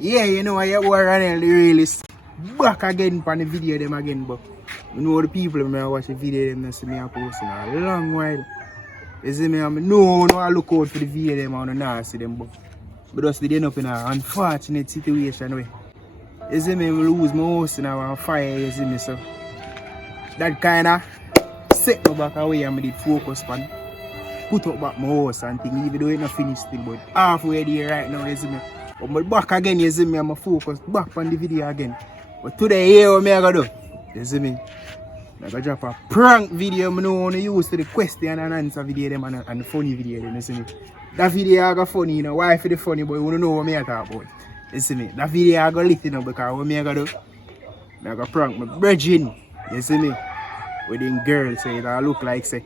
Yeah, you know, your boy Ranel, the realist, back again for the video them again, but you know the people when I watch the video them, they see me a post in a long while. You see me, I look out for the video them and I see them, but just they end up in an unfortunate situation where, you see me, I lose my house in a fire, you see me, so that kind of set me back away and I did focus on put up back my house and things, even though it's not finished still, but halfway there right now, you see me. But I'm back again, you see me, I'm focused back on the video again. But today, here what I gotta do, you see me, I gotta drop a prank video, I know I use to the question and answer video them and the funny video them, you see me. That video I got funny, you know, why for the funny, but you wanna know what I talk about. You see me, that video I got lit, you know, because what I gotta do, I gotta prank my brethren, you see me, with them girls, so it look like, say,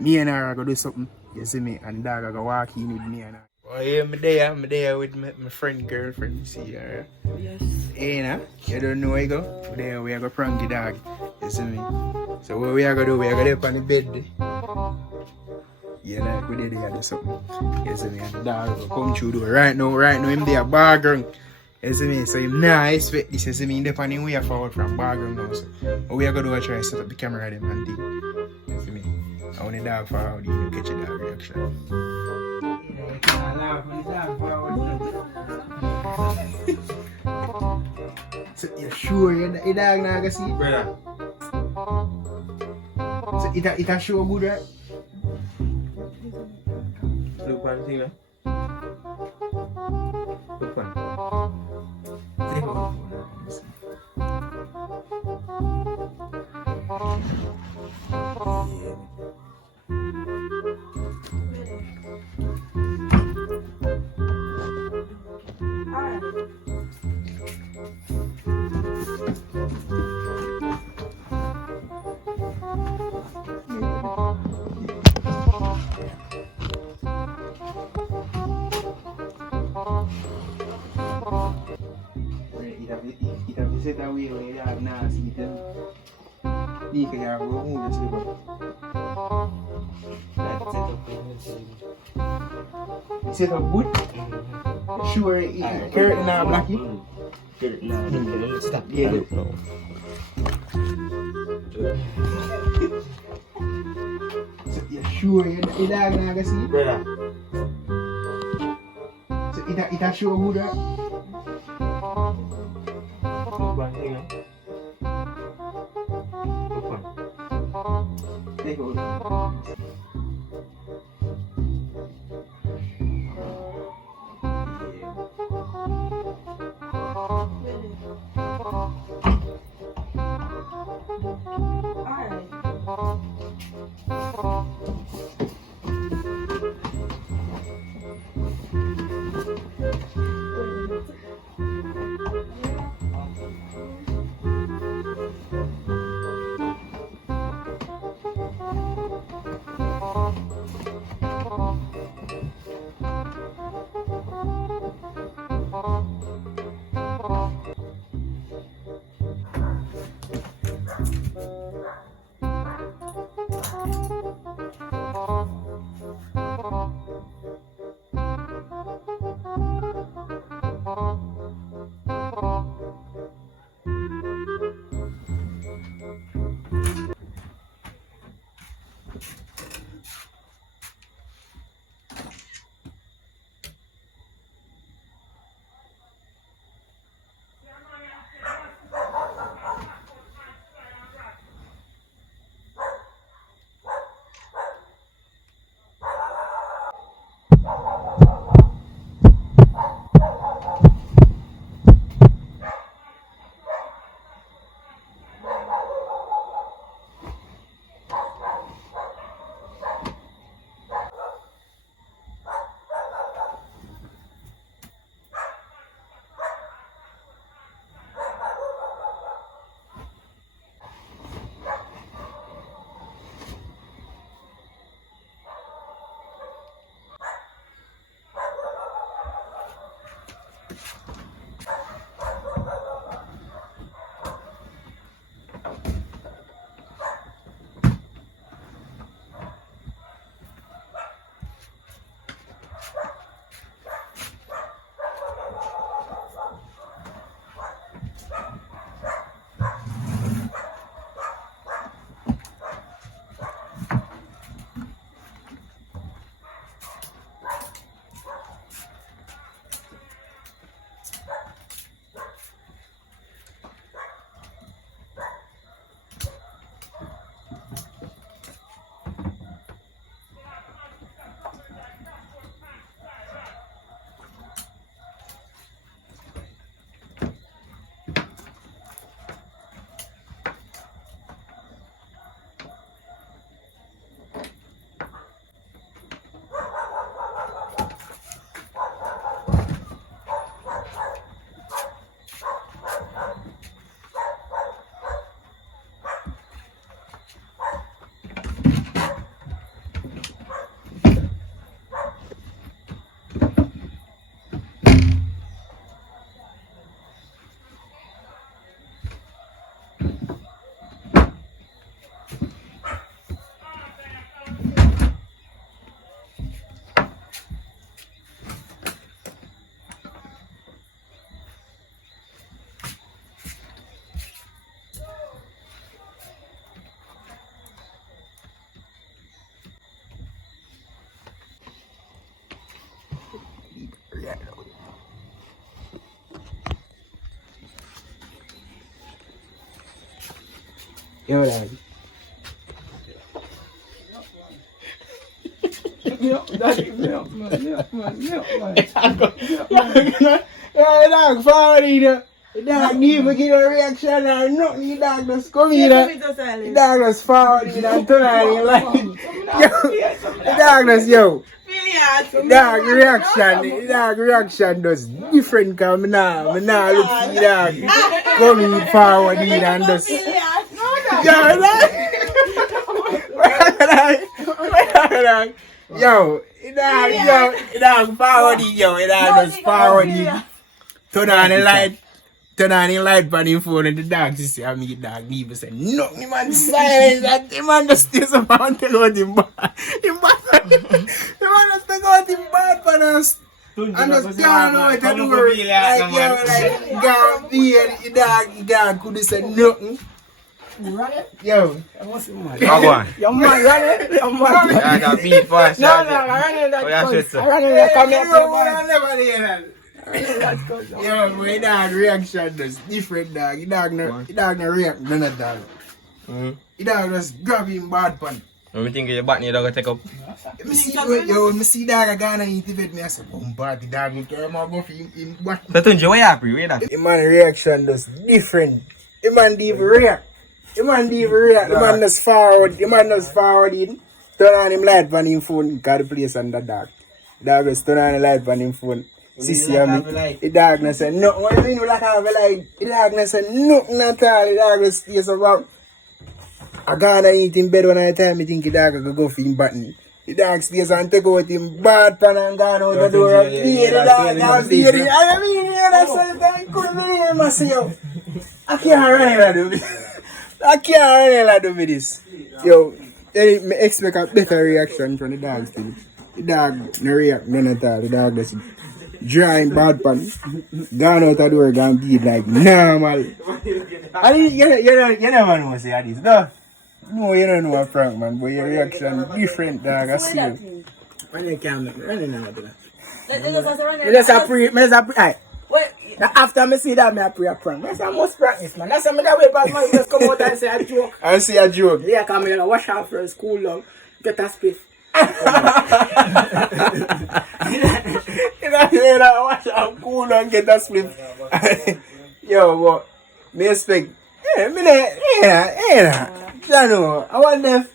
me and her are gonna do something, you see me, and dog are gonna walk in with me and her. Oh yeah, I'm there with my friend, girlfriend, you see her. Yes. Hey, nah, you don't know where you go? There we are gonna prank the dog, you see me. So what we are gonna do, we are gonna up on the bed. Yeah, like we did do something, you see me, and the dog will come through the door. Right now, him there background. You see me, so him nah expect this, you see me, in the panning way forward from background now. So what we are gonna do is try to set up the camera them and thing. You see me? I want the dog forward, you catch a dog reaction. So you sure your dog not gonna see it? Brother. So it a show good, right? Look one thing now. Look one. Take one. It have set away where you have now see it. You can have remove the slipper. Set up good. Sure, curtain now blacky. Stop. Yeah. So you sure your dog not gonna see it? Brother. So it a show good, right? Look one thing now. Look one. Take hold. Yo, dog. Yeah, dog, forward here. The dog never give a reaction or nothing. The dog just come here. The dog just forward here and turn on him like. Yo, the dog just, yo. The dog reaction does different because me nah look for the dog. Come in forward here and just. Yo, dog. Yo, the dog forward here, yo. The dog just forward here. Turn on the light on him phone and the dog just say, I mean, dog even say, no, the man silence and the man just stays up and take out him bad. The man just take out him bad for us. And just can't know what to do. Like, yo, like, God, the dog could have said nothing. Yo, Go on. Yo, man, run it. Yo, man. I got beat first. No, run it. Oh, yeah, sister. Run it. Come here, yo, boy. I never hear that. Yo, my dog reaction is different, dog. The dog no react none of that. The dog just grab him bad pan. When we think your back, you don't take up. Me see dog a gonna eat the bed, me I say, bad the dog will carry my buffy in what? So, Tunji, what you happy? Wait that. The man reaction is different. The man didn't even react. The man just forward. The man just forward in. Turn on him light on him phone. Got the place on the dog. Dog just turn on the light on him phone. See me. The dog no say no. What do you mean we like have a light? The dog no say nothing at all. The dog just stays about. I gonna eat in bed when I time. I think the dog will go for him button. The dog stays and take out him bad pan and gone out the door and play the dog and play the. I mean, that's what I couldn't believe him. I say, yo, I can't run with this. Yo, I expect a better reaction from the dog still. The dog no react none at all. The dog just drawing bad pan, gone out the door, gone beat like normal. And you never know say this, no? No, you don't know a prank, man, but your reaction different, dog. I see you. When you can't make me running now, brother. After me see that, I pray a prank. I must practice, man. That's why I way back, man. Just come out and say a joke. I see a joke. Yeah, come here, wash off first, cool down, get a spliff. Wash off, cool down, get a spliff. Yo, what? Me expect. I know. I wonder if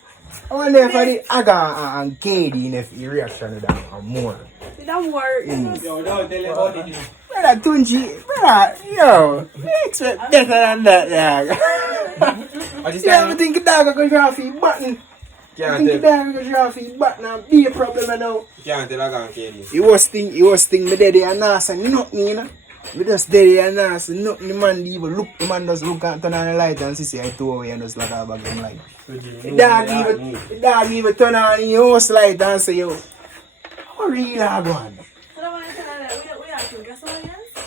the Aga and Katie if the reaction to that are more. It don't work. Yo, don't tell you about it. Brother Tunji, brother, yo, you expect better than that, dog. Yeah, I think the dog will draw for your button. I think the dog will draw for your button and be a problem now. Can't tell Aga and Katie. He was thing, me daddy and Nas and nothing, you know. Me just daddy and Nas and nothing, the man even look, the man just look and turn on the light and see I throw away and just like a bag of light. The dog even turn on the house light and say, yo, how real are going?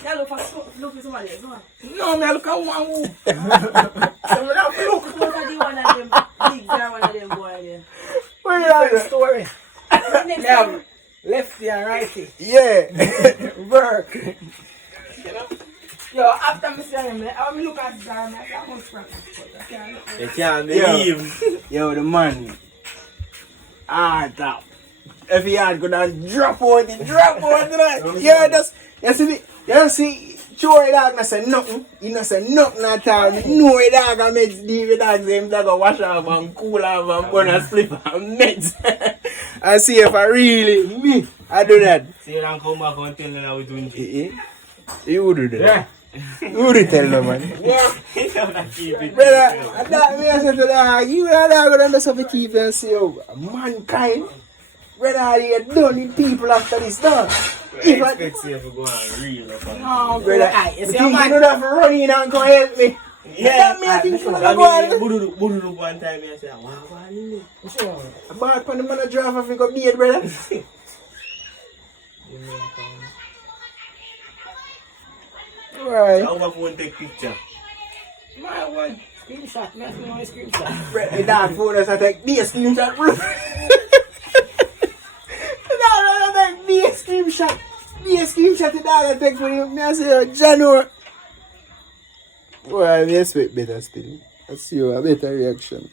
Yeah, look for somebody else. No, me look at one who. Look at the one of them big guy, one of them boy there. Where are the story? Next Yeah, time. lefty and righty. Yeah. Work. Yo, after me say him, I look at the guy, I must practice. You can't believe. Yo, the man. Top. If he had go down, drop out it. Yeah, that's, you see, sure dog not say nothing. He not say nothing at all. No dog I make the dog them dog go wash off and cool off and burn and slip and meds. And see if I really, me, I do that. See you don't come back and tell them how we doing it. You would do that. Yeah. You would tell them, man. Yeah. Brother, and that me I said to dog, you and dog go down the stuff to keep and say, oh, mankind. Brother, you done with people after this dog. Expect you to go and real up. No, Brother, I you think you don't have to run in and go help me? Yeah, me, I think you I don't mean, Budu one time, I say, wow, A bad pan the man a drive off and go beard, brother. Right. how about one take picture? my one. Screenshot, that's my screenshot. The dog phone us I take be a screenshot, bro. The dog I take be a screenshot. Be a screenshot the dog I take for you. Me I say, Jano. Well, I expect better still. I I see you a better reaction.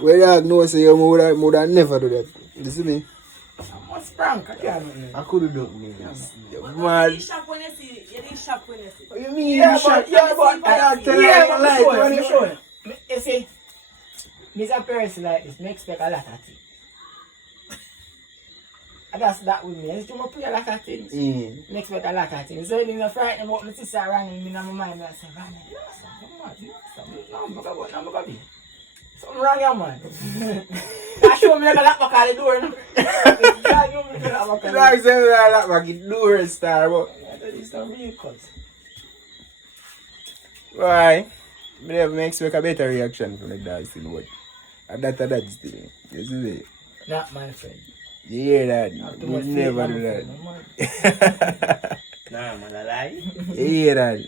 Well, dog know say you would have never do that. You see me? What's prank? I can't. I could have done me. You Mad. didn't shop when you see it. You didn't shop when you see it. What you mean? Yeah, You shot- but I tell you, show. You see, Mr. Percy like this, me expect a lot of things. And that's that with me. I used to play a lot of things. Mm. Me expect a lot of things. So when I frightened about my sister running me in my mind, I said, Ronnie, something wrong here, man. I show me like a lock back at the door. You know, I said that like a door star, but It's not real cuts. why? But I expect a better reaction from the dog still, but that's still. You see me? Not my friend. You hear that? Not too You much never faith, do my that. friend, man. Nah, man, I lie. You hear that?